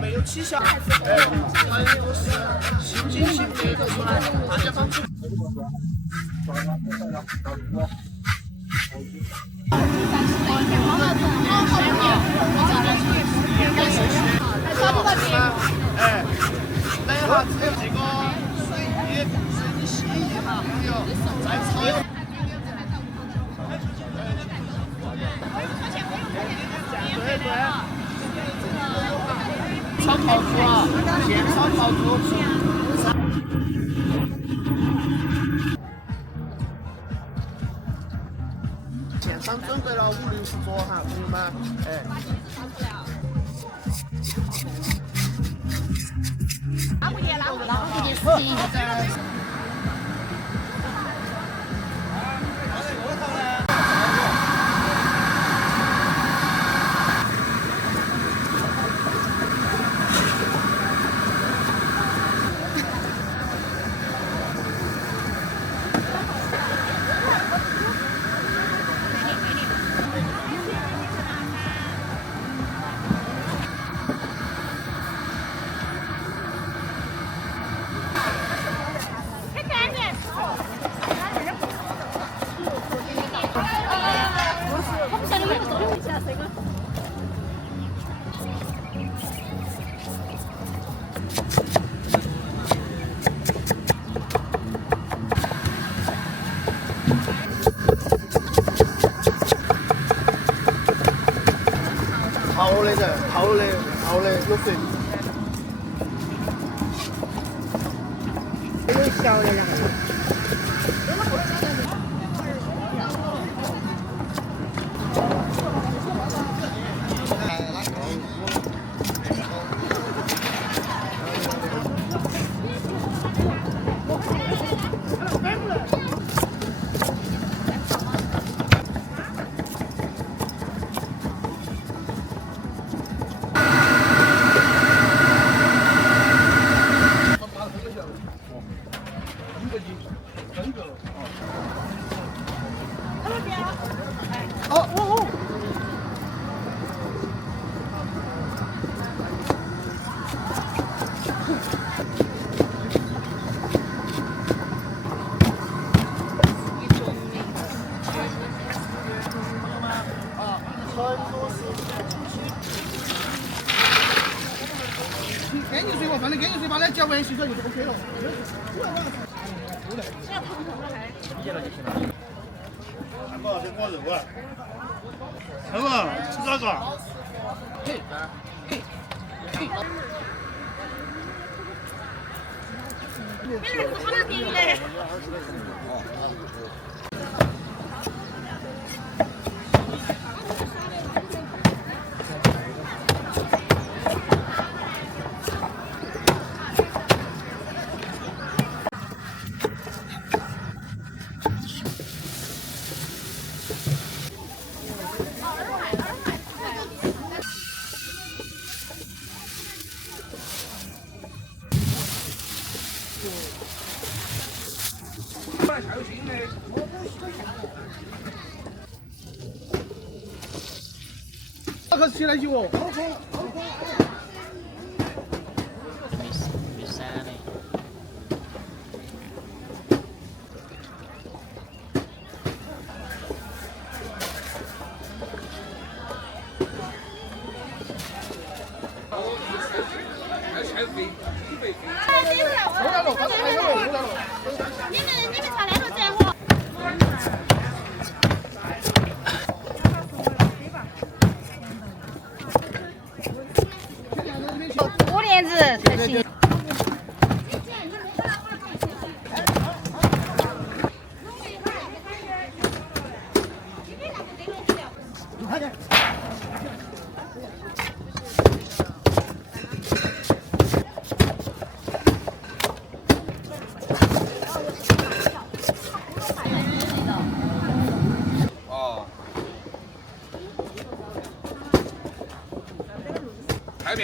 没有起效，还有是新进新别的出来，大家放出。哎，等一下，只有这个水液，你洗一下，还有再炒。对对。烧烤猪啊，现烧烤猪。现场准备了50-60桌哈，朋友们，哎。拉不接，拉不接，死定。好的，有水。有小的呀。干净水吧，放点干净水把它搅完洗出来就 OK 了。理解了就行了。汉堡这锅肉啊，什么？吃这个？嘿，嘿，嘿。别人不好的地嘞。那可是起来起哦。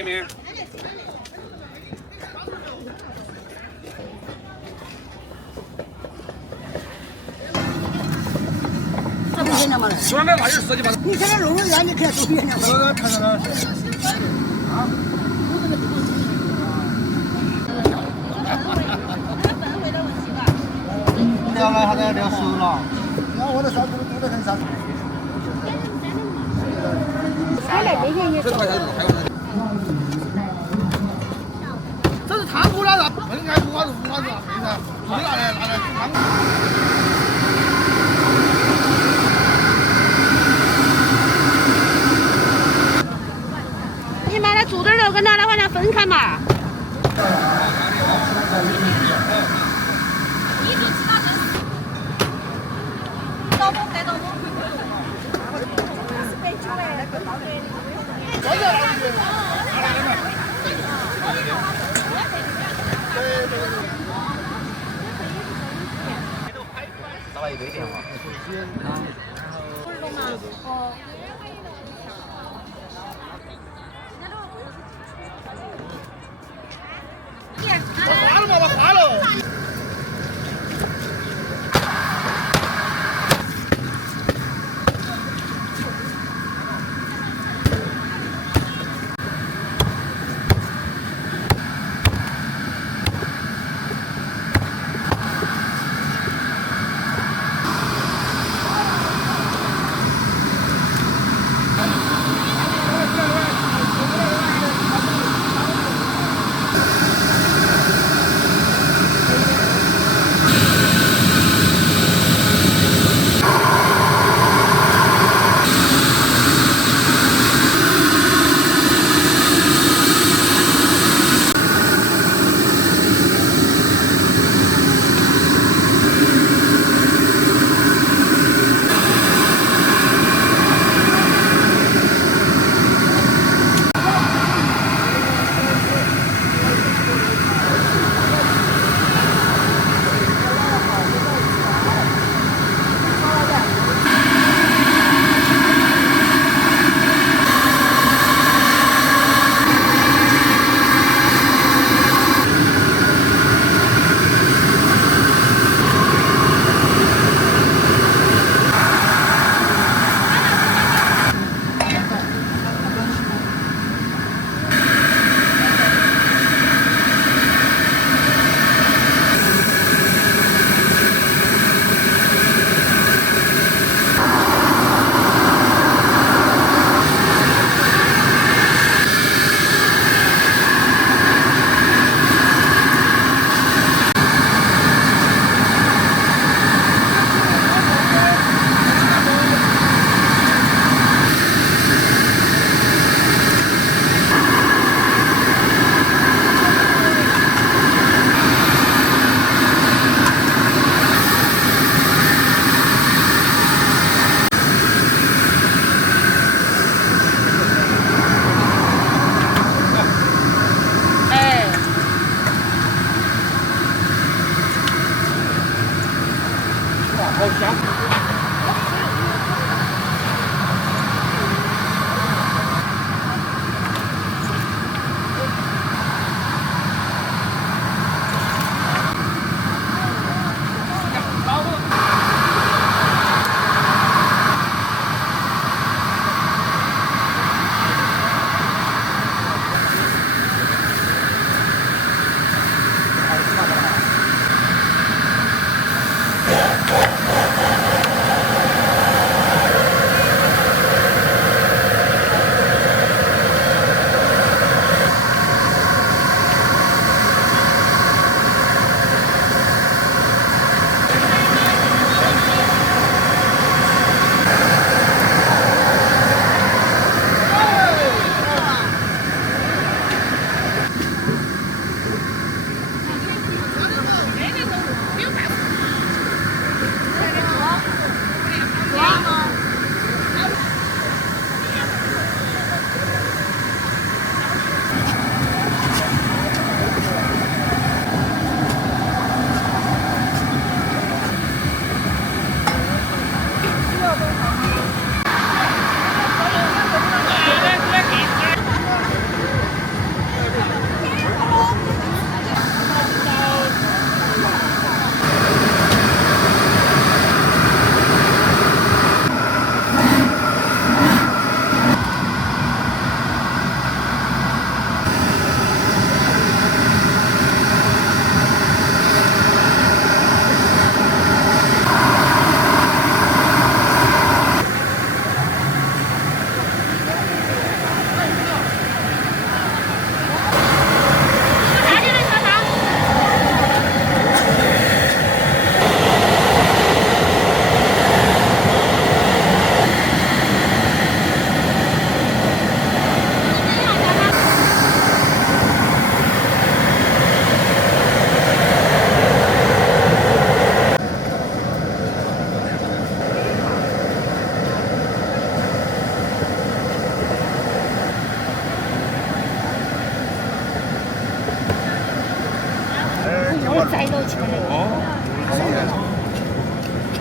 这面。这不行了吗？喜欢买嘛就是4斤8。你现在肉圆你看都别了。我看到了。啊。聊了，他在聊熟了。那我的烧猪多得很噻。他来这些也。这是汤锅了，不应该不管是不管是啥子，自己拿来煮汤。你买了猪腿肉跟他的话，两分开嘛。打了一堆电话。花了嘛，花了。好香。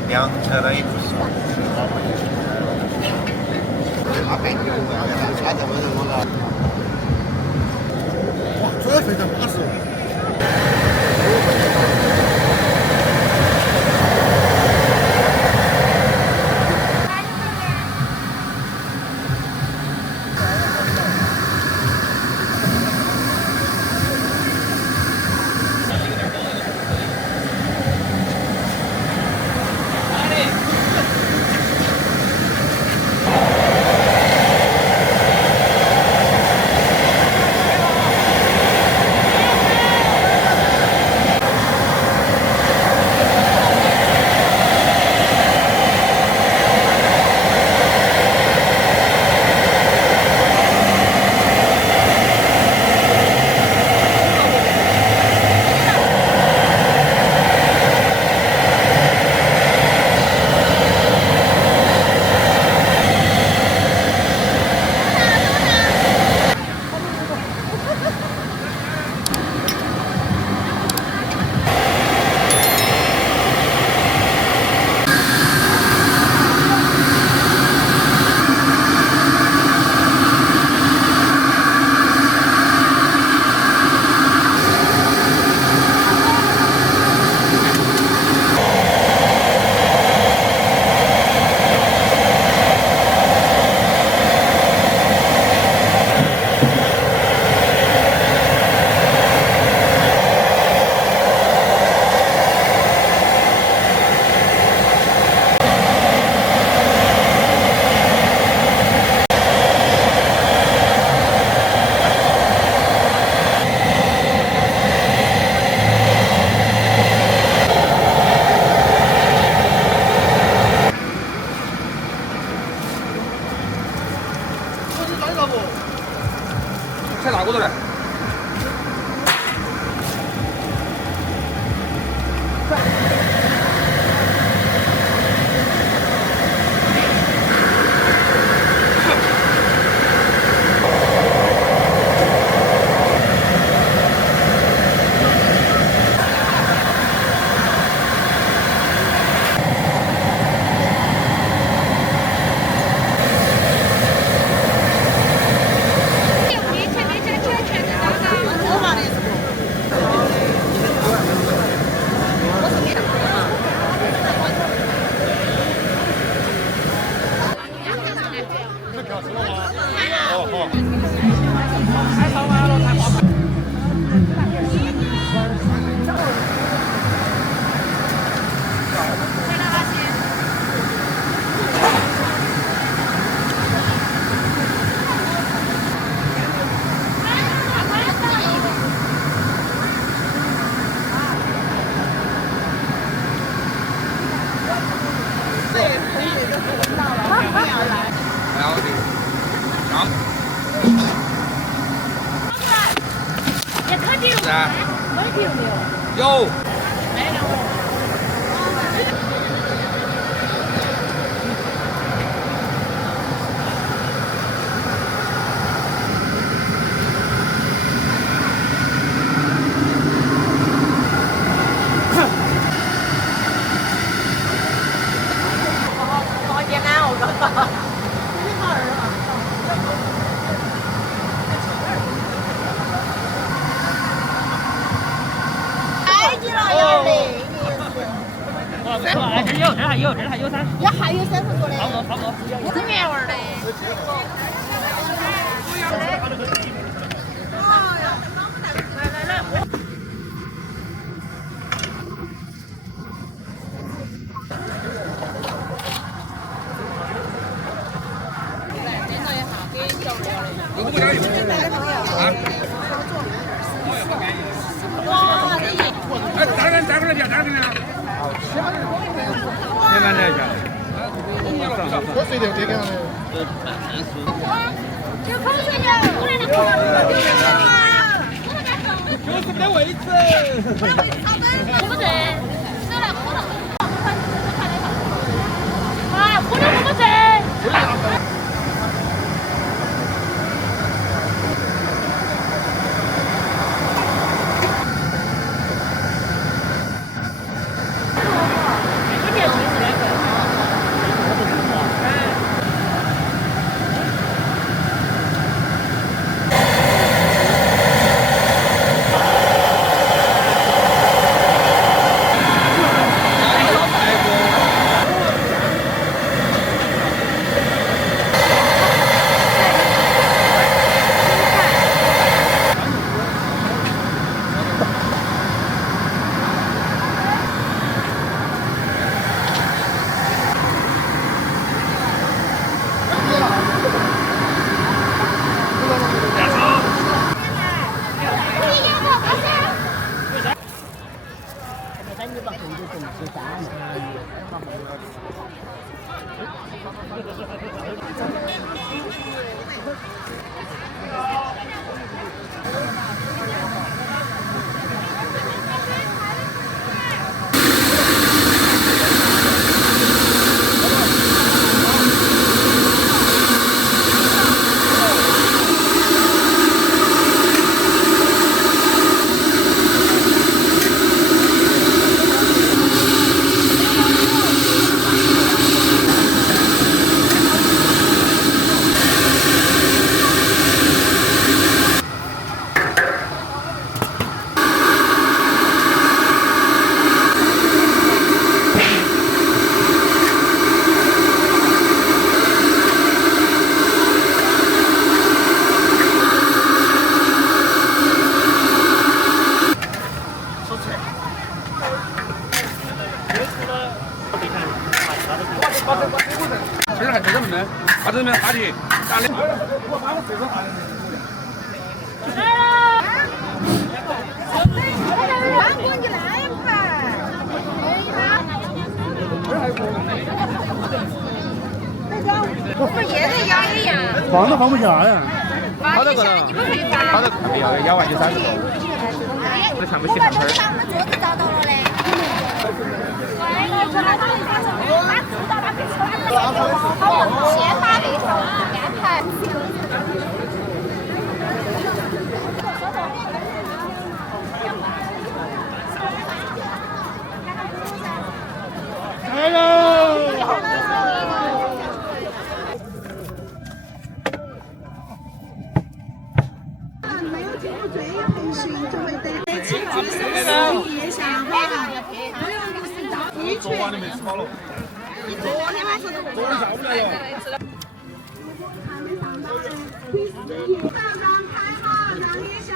凉车的也不是。哇，这非常巴适。菜哪锅子嘞？有。这还有30，也还有30多的，差不多，也是原味的。喝水的这个样的。就是没位置。对不对？走来喝了，啊，喝了那么醉。吃还是这么的，把这边打的打的。韩国你来一块。不是也得压一压。放都放不下呀。好的，你不可以放。好的，哎呀，1万就30多。这全部洗上车。把我们桌子找到了嘞。先把那条安排。来喽！没有经过专业培训就会得请举手示意一下哈，不要就是到一群。昨晚你没吃饱了？你昨天晚上都不吃了。还没上到的，让开哈，让一下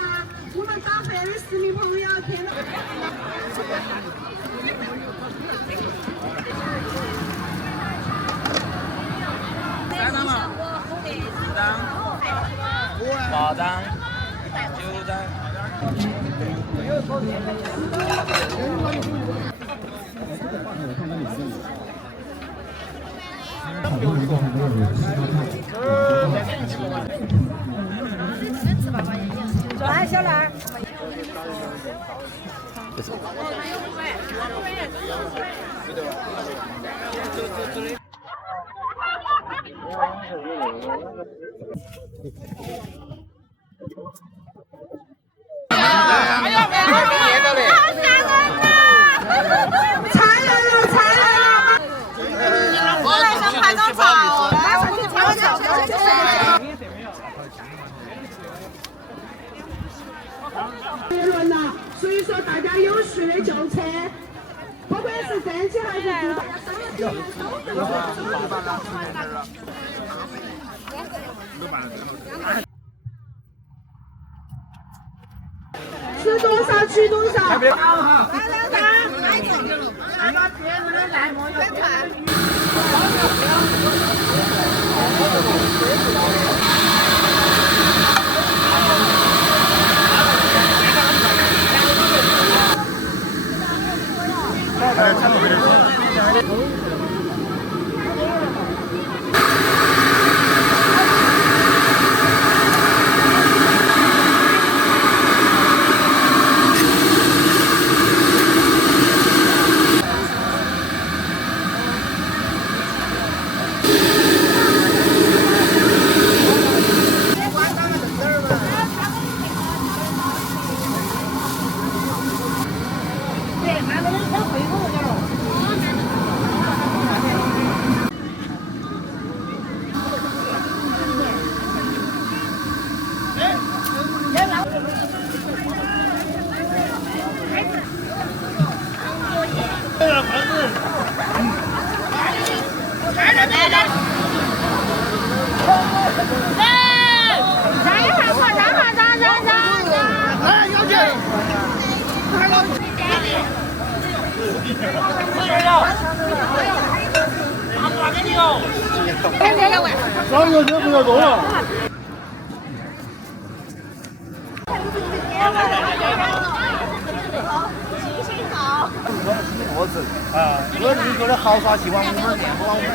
我们打飞的市民朋友听到。8张、9张。来，小兰。结论了，所以说大家有序的就车，不管是站起还是坐，大家上了车吃多少取多少。来，把节目的栏目要看。哪个车不要动了？好，过子啊，因为你说的豪耍气往我们店不往我们。